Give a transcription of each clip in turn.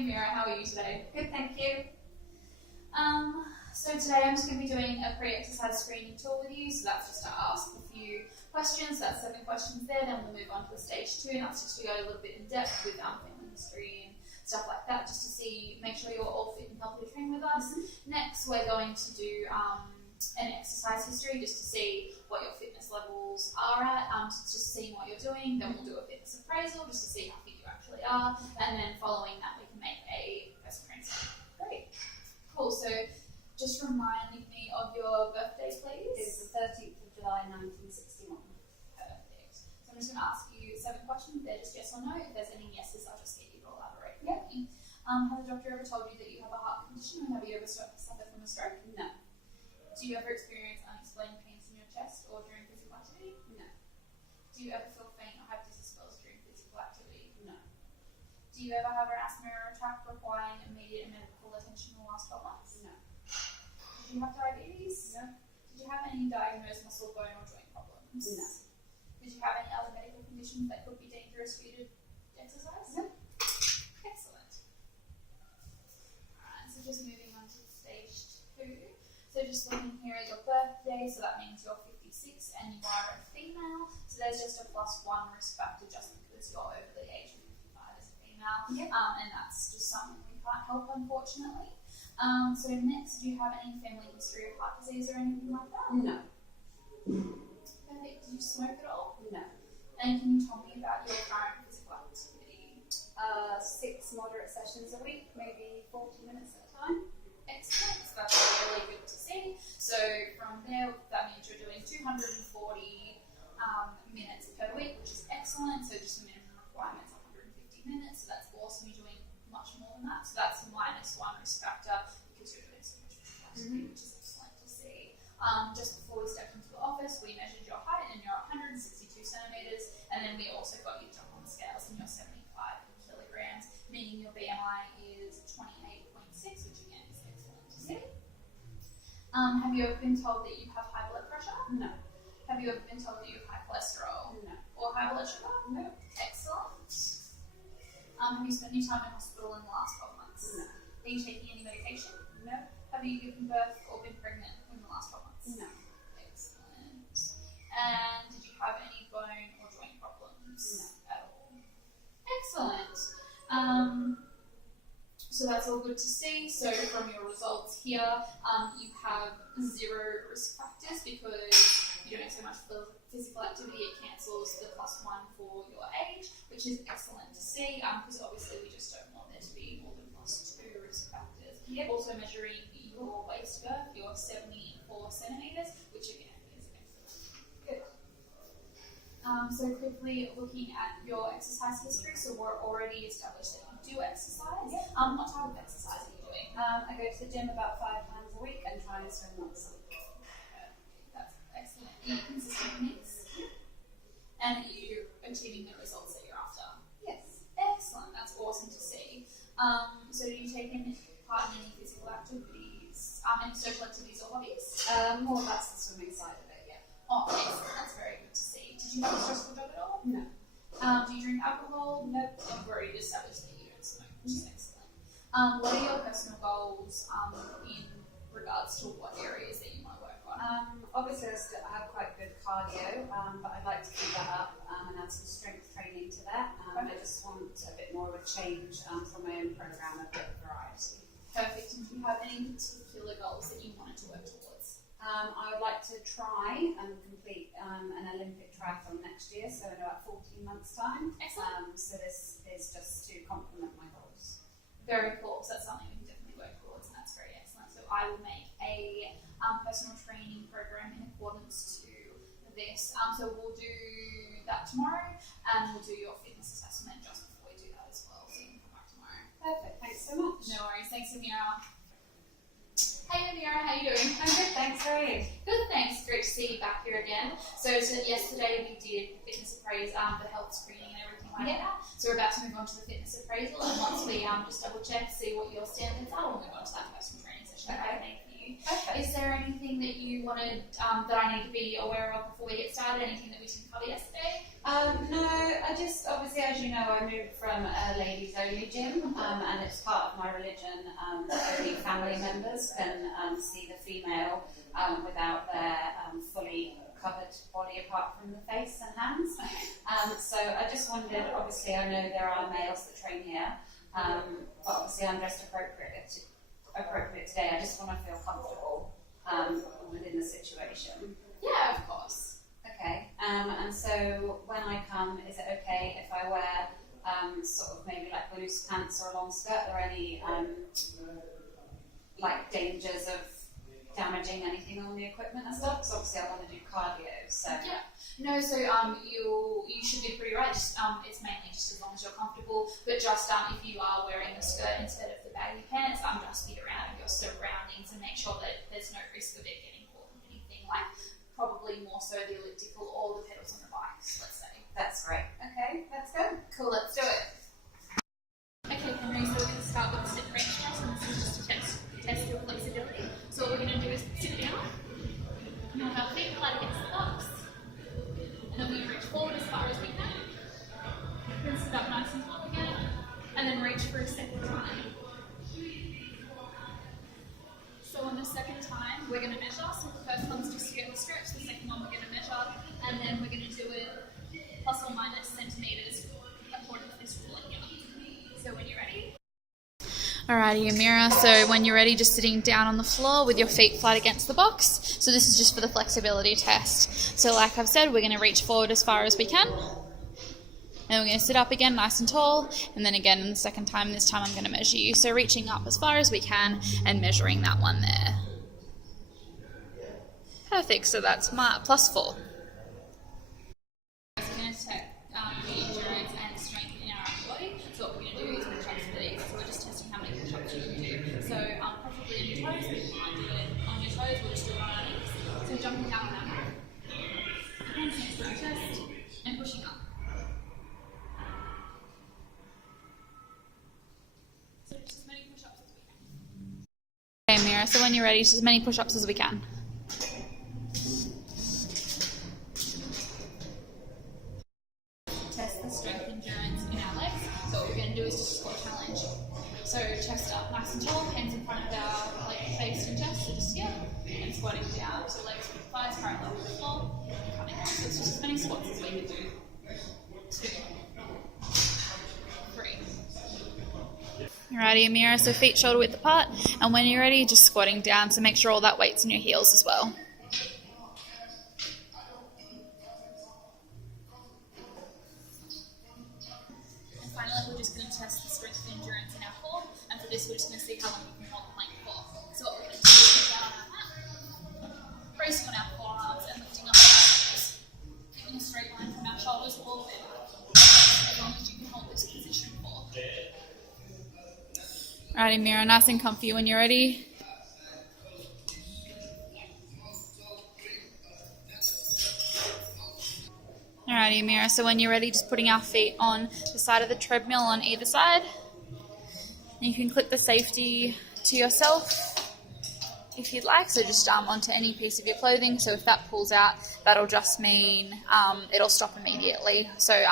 Amira, how are you today? Good, thank you. So today I'm just going to be doing a pre-exercise screening tool with you. So that's just to ask a few questions. That's 7 questions there. Then we'll move on to a stage 2, and that's just to go a little bit in depth with family history and stuff like that, just to make sure you're all fit and healthy to train with us. Next, we're going to do an exercise history just to see what your fitness levels are at, just seeing what you're doing. Then we'll do a fitness appraisal just to see how fit you actually are, and then following that we can make a personal training session. Great. Cool. So just reminding me of your birthday, please. It's the 13th of July 1961. Perfect. So I'm just going to ask you 7 questions. They're just yes or no. If there's any yeses, I'll just get you to elaborate. Yep. Has the doctor ever told you that you have a heart condition, or have you ever suffered from a stroke? No. Do you ever experience unexplained pains in your chest or during physical activity? No. Do you ever feel faint or have dizzy spells during physical activity? No. Do you ever have an asthma or attack requiring immediate medical attention in the last 12 months? No. Did you have diabetes? No. Did you have any diagnosed muscle, bone or joint problems? No. Did you have any other medical conditions that could be dangerous for you to exercise? No. Excellent. Alright, so just moving on to stage 2. So just looking here at your birthday, so that means you're 56 and you are a female. So there's just a +1 risk factor just because you're over the age of 55 as a female. Yep. And that's just something we can't help, unfortunately. So next, do you have any family history of heart disease or anything like that? No. Perfect. Do you smoke at all? No. And can you tell me about your current physical activity? 6 moderate sessions a week, maybe 40 minutes at a time. Excellent. So that's really good to see. So from there, that means you're doing 240 minutes per week, which is excellent. So just the minimum requirements 150 minutes. So that's awesome. You're doing much more than that. So that's -1 risk factor because you're doing so much physical activity, which is excellent to see. Just before we stepped into the office, we measured your height and you're 162 centimeters, and then we also got you to jump on the scales and you're 75 kilograms, meaning your BMI is 28.6, which again is excellent to see. Have you ever been told that you have high blood pressure? No. Have you ever been told that you have high cholesterol? No. Or high blood sugar? No. Excellent. Have you spent any time in hospital in the last 12 months? No. Are you taking any medication? No. Have you given birth or been pregnant in the last 12 months? No. Excellent. And did you have any bone or joint problems at all? Excellent. So that's all good to see. So from your results here, you have 0 risk factors because you're doing so much physical activity, it cancels the +1 for your age, which is excellent to see because obviously we just don't want there to be more than +2 risk factors. Yep. Also measuring your waist girth, you're 74 centimeters, which again is excellent. Good. So quickly looking at your exercise history, so we're already established that you do exercise. Yep. What type of exercise are you doing? I go to the gym about 5 times a week and try and swim once a week. That's excellent. Are you consistent with this? And are you achieving the results that you're after? Yes. Excellent. That's awesome to see. So do you take part in any physical activities, any social activities or hobbies? More that's the swimming side of it, yeah. Oh, excellent. That's very good to see. Did you have a stressful job at all? No. Do you drink alcohol? Nope. I've already established that you don't smoke, which is excellent. What are your personal goals in regards to what areas that you want to work on? Obviously I have quite good cardio, but I'd like to keep that up and add some strength training to that. I just want a bit more of a change from my own program, a bit of variety. Perfect. And do you have any particular goals that you wanted to work towards? I would like to try and complete an Olympic triathlon next year, so in about 14 months' time. Excellent. So this is just to complement my goals. Very cool. So that's something we can definitely work towards, and that's very excellent. So I will make a personal training program in accordance to this. So we'll do that tomorrow, and we'll do your fitness assessment just before we do that as well. So you can come back tomorrow. Perfect. Thanks so much. No worries. Thanks, Amira. Hey Amira, how you doing? I'm good, thanks. How are you? Good, thanks. Great to see you back here again. So yesterday we did fitness appraisal, the health screening and everything like that. So we're about to move on to the fitness appraisal, and once we just double check, see what your standards are, we'll move on to that personal training session. Okay. Thank you. you. Okay. Is there anything that you wanted that I need to be aware of before we get started? Anything that we didn't cover yesterday? No, I just, obviously, as you know, I moved from a ladies only gym, and it's part of my religion that only family members can see the female without their fully covered body apart from the face and hands. So I just wondered, obviously, I know there are males that train here, but obviously I'm dressed appropriate today. I just want to feel comfortable within the situation. Yeah, of course. Okay, and so when I come, is it okay if I wear sort of maybe like loose pants or a long skirt? Are there any like dangers of damaging anything on the equipment and stuff? Because obviously I want to do cardio, so... Yeah. No, so you should be pretty right. Just, it's mainly just as long as you're comfortable, but just if you are wearing a skirt instead of the baggy pants, just be around your surroundings and make sure that there's no risk of it getting caught in anything, like probably more so the elliptical or the pedals on the bikes, let's say. That's great. Okay, let's go. Cool, let's do it. Okay, Henry, so we're going to start with the sit range test, and this is just to test your flexibility. So what we're going to do is sit down, and have our feet flat against the box, and then we reach forward as far as we can, then sit up nice and tall again, and then reach for a second time. So on the second time, we're going to measure. So the first one's just to get the stretch, the second one we're going to measure, and then we're going to do it plus or minus centimetres according to this rule here. So when you're ready. Alrighty, Amira, so when you're ready, just sitting down on the floor with your feet flat against the box. So this is just for the flexibility test. So like I've said, we're going to reach forward as far as we can. And we're going to sit up again nice and tall, and then again in the second time, this time I'm going to measure you. So reaching up as far as we can and measuring that one there. Perfect, so that's my +4. So we're going to check the endurance and strength in our upper body. So what we're going to do is push-ups for these. So we're just testing how many push-ups you can do. So preferably on your toes, but if you can't do it on your toes, we'll just do it on our knees. So jumping down on our mat, hands next to our chest, and pushing up. Okay, Amira, so when you're ready, just as many push-ups as we can. Test the strength endurance in our legs. So what we're going to do is just a squat challenge. So chest up nice and tall, hands in front of our face and chest, so just here, and squatting down. So legs with thighs parallel with the floor, and coming up. So it's just as many squats as we can do. 2, 3. Alrighty, Amira, so feet shoulder width apart, and when you're ready, just squatting down, so make sure all that weight's in your heels as well. And finally, we're just going to test the strength and endurance in our core, and for this, we're just going to see how long we can hold the plank for. So what we're going to do is sit down on our mat, bracing on our forearms and lifting up our elbows, keeping a straight line from our shoulders all the way back, as long as you can hold this position for. Alrighty, Amira, nice and comfy when you're ready. Alrighty, Amira, so when you're ready, just putting our feet on the side of the treadmill on either side. And you can clip the safety to yourself if you'd like, so just onto any piece of your clothing. So if that pulls out, that'll just mean it'll stop immediately. So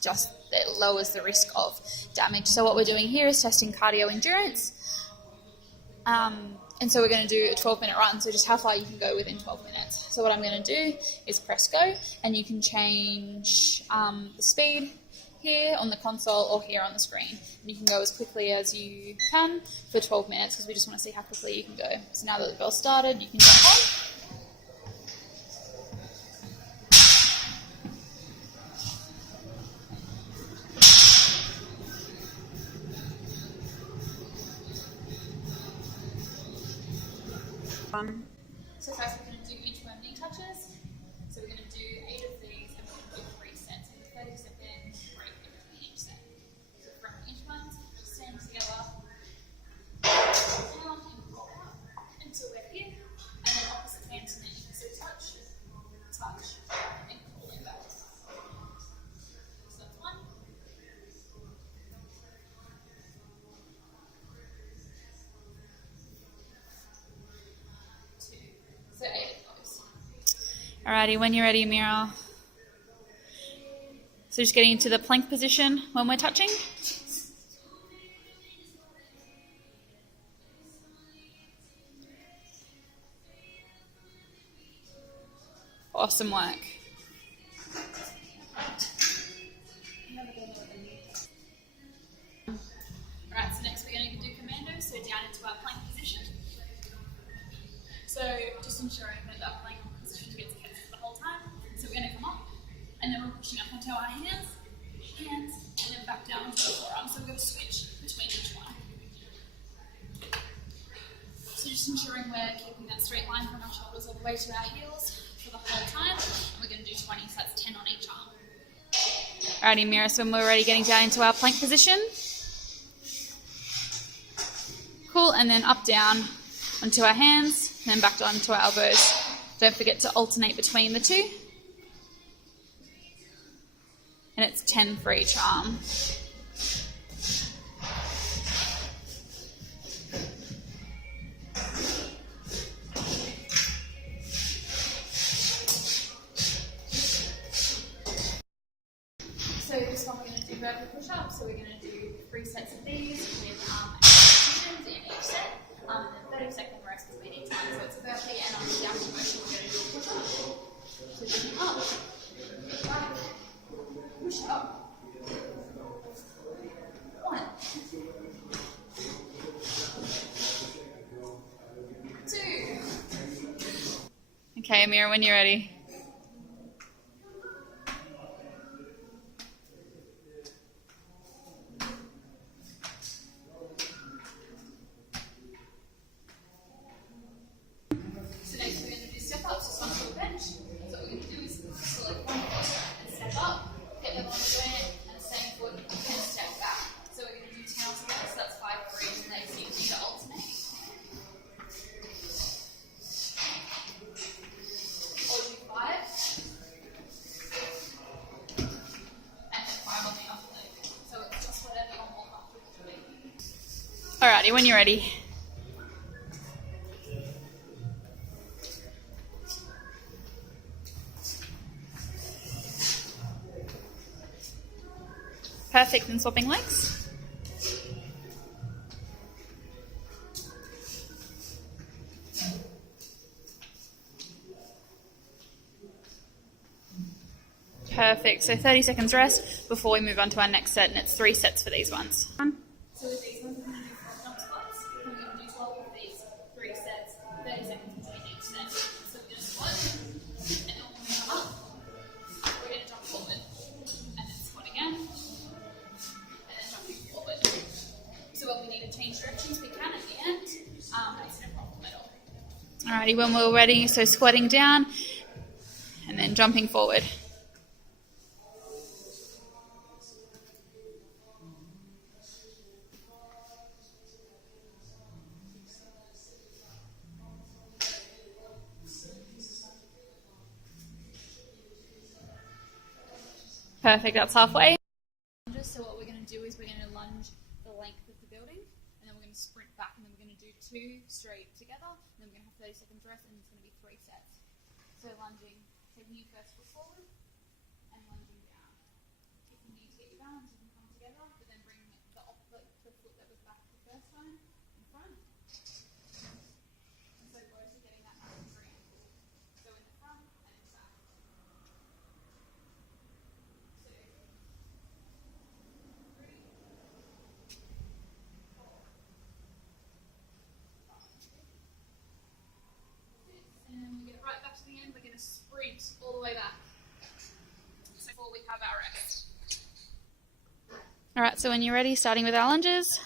just it lowers the risk of damage. So what we're doing here is testing cardio endurance. And so we're going to do a 12-minute run, so just how far you can go within 12 minutes. So what I'm going to do is press go, and you can change the speed here on the console or here on the screen. And you can go as quickly as you can for 12 minutes because we just want to see how quickly you can go. So now that the bell's started, you can jump on. So first we're going to do each one knee touches. So we're going to do 8 of these and we're going to do 3 sets. So 30-second break in between each set. So from each one, just stand together, down and roll out until we're here. And then opposite hands to knee. So touch, and pull it back. So that's 1. Alrighty, when you're ready, Amira. So just getting into the plank position when we're touching. Awesome work. Alright, so next we're going to do commando, so down into our plank position. So just ensuring that plank position gets kept the whole time. So we're going to come up, and then we're pushing up onto our hands, and then back down onto our forearms. So we're going to switch between each one. So just ensuring we're keeping that straight line from our shoulders all the way to our heels for the whole time. And we're going to do 20, so that's 10 on each arm. Alrighty, Amira, so when we're ready, getting down into our plank position. Cool, and then up, down, onto our hands, and then back down to our elbows. Don't forget to alternate between the two. And it's 10 for each arm. So this one we're going to do vertical push-ups, so we're going to do 3 sets of these with positions in each set, and then 30-second rest between each one. So it's vertically and on the downward motion we're going to do a push-up. So just up, back, push up. 1, 2. Okay, Amira, when you're ready. So next we're going to do step-ups, just onto a bench. So what we're going to do is select one foot and step up, get them on the joint, and same foot and step back. So we're going to do 10 altogether, so that's 5 for each leg, so you need to alternate. Or do 5. And then 5 on the other leg. So it's just whatever you're more comfortable doing. Alrighty, when you're ready. Perfect, and swapping legs. Perfect, so 30 seconds rest before we move on to our next set, and it's 3 sets for these ones. So with these ones, we're going to do 4 jump squats, and we're going to do 12 of these, 3 sets, 30 seconds between each set. So we're going to squat, and then when we come up, we're going to jump forward, and then squat again. So when we need to change directions, we can at the end. It's no problem at all. Alrighty, when we're ready, so squatting down and then jumping forward. Perfect, that's halfway. So what we're going to do is we're going to lunge the length of the building, and then we're going to sprint back, and then we're going to do 2 straight together, and then we're going to have 30 seconds rest, and it's going to be 3 sets. So lunging, taking your first foot forward, and lunging down. If you need to get your balance, you can come together, but then bring the foot that was back the first time in front. And so both are getting that nice triangle. So in the front and in the back. And then we get right back to the end, we're going to sprint all the way back before we have our rest. Alright, so when you're ready, starting with our lunges.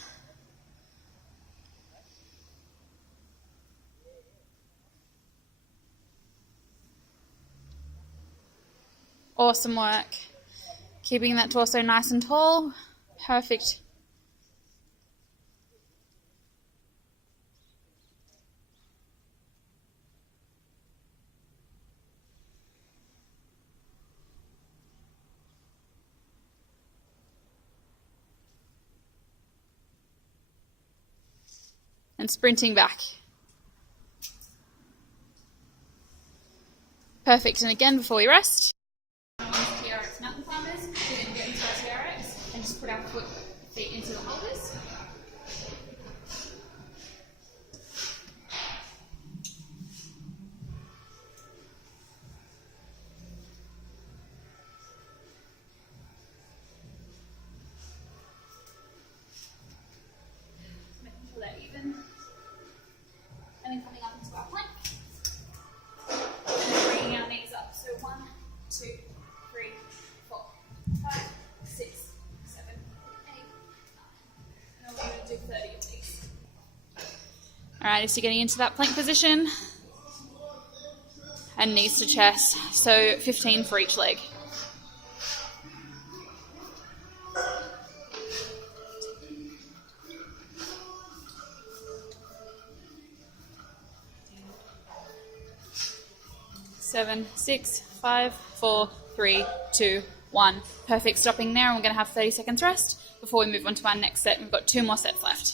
Awesome work. Keeping that torso nice and tall. Perfect. And sprinting back. Perfect. And again, before we rest. TRX mountain climbers. We're going to get into our TRX and just put our feet into the holders. Making sure they're even. And then coming up into our plank. And then bringing our knees up. So 1, 2, 3, 4, 5, 6, 7, 8, 9. And then we're going to do 30 of these. Alright, so you're getting into that plank position. And knees to chest. So 15 for each leg. Seven, 6, 5, 4, 3, 2, 1. Perfect. Stopping there, and we're going to have 30 seconds rest before we move on to our next set. We've got 2 more sets left.